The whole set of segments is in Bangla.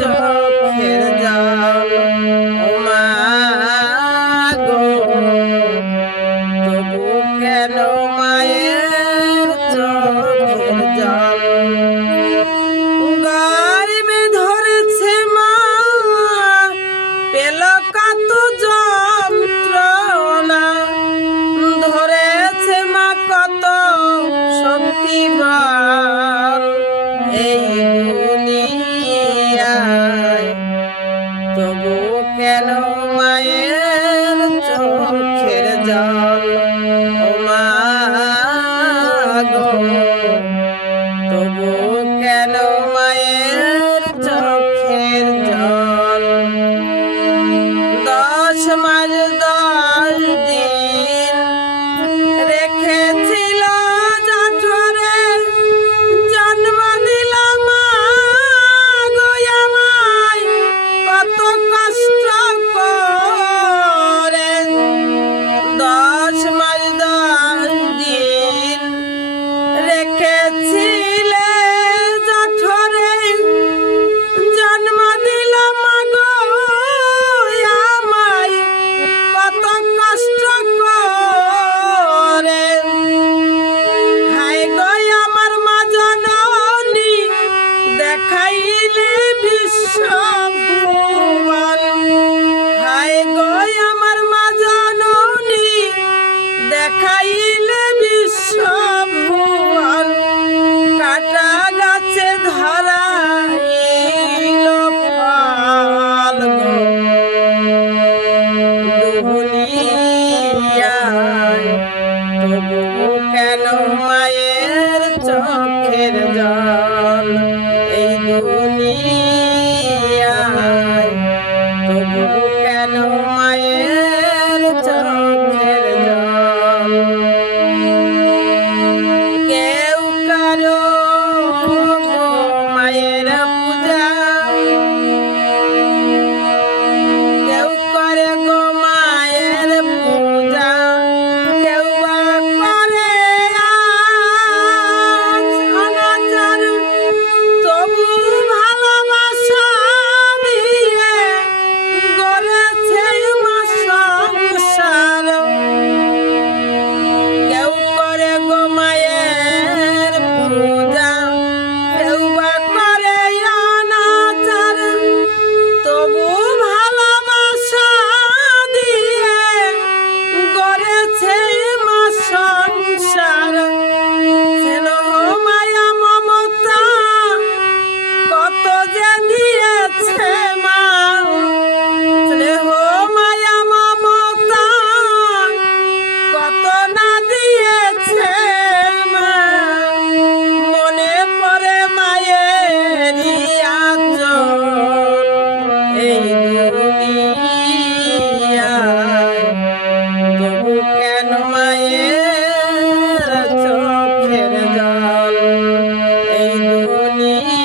চোখের জল ও মা গো, তবু কেন মায়ের চোখের জল? গরিবে ধরেছে মা, পেল কত যন্ত্রণা, ধরেছে মা কত শক্তি বল এই দুনিয়ায়, তবু কেন মায়ের চোখের জল ও মা গো, তবু কেন মায়ের চোখের জল? 10 মাস 10 দিন রেখেছিল জঠরে, জন্ম দিল মা গো আমায় কত কষ্ট করে। 10 মাস 10 দিন রেখেছিলে জঠরে, জন্ম দিল মা গো আমায় কত কষ্ট করে। হায় গো আমার মা জননী, দেখাইলে বিশ্বভুবন। হায় গো আমার মা জননী, দেখাইলে বিশ্বভুবন। কাটা গাছে ধরাইল ফল গো দুনিয়ায়, তবু কেন মায়ের চোখের জল এই দুনিয়ায়, তবু কেন মায়ের চোখের জল? কেউ কারো গো মায়ের পূজা, কেউ করে গো মায়ের পূজা, কেউ বা করে অনাচার, তবু ভালোবাসা দিয়ে গড়েছে মা সংসার। কেউ করে গো মায়ের পূজা, কেউ বা করে অনাচার, তবু ভালোবাসা দিয়ে গড়েছে মা সংসার। স্নেহ মায়া মমতা কত যে দিয়েছে মা, স্নেহ মায়া মমতা কত না দিয়েছে মা। মনে পড়ে মায়ের আঁচল এই দুনিয়ায়, তবু কেন মায়ের চোখের জল এই দুনিয়ায়,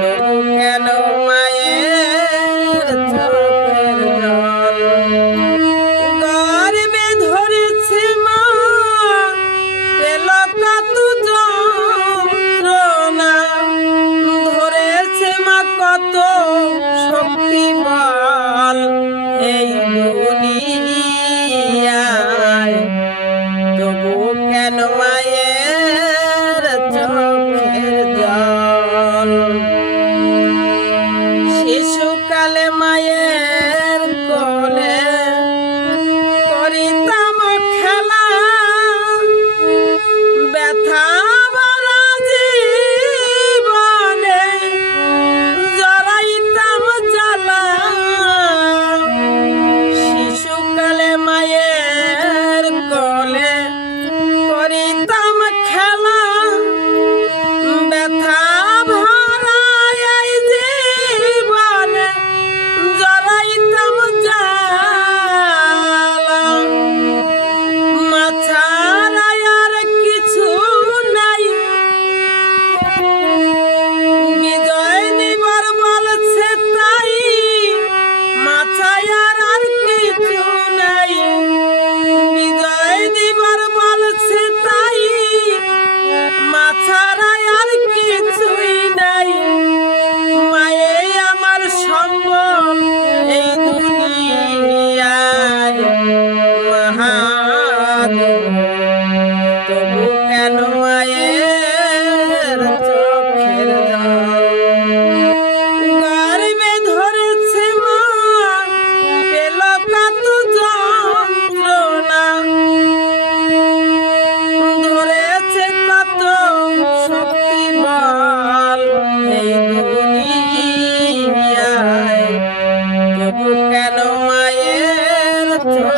তবু কেন মায়ের চোখের জল? গরিবে ধরেছে মা, পেল কত যন্ত্রণা, ধরেছে মা কত শক্তি বল এই দুনিয়ায়, তবু কেন মায়ের চোখের জল? শিশুকালে মায়ের কোলে করিতাম খেলা, ব্যথা ভরা জীবনে জড়াইতাম জ্বালা। শিশুকালে মায়ের কোলে করিতাম খেলা, ব্যথা ভরা এই চোখ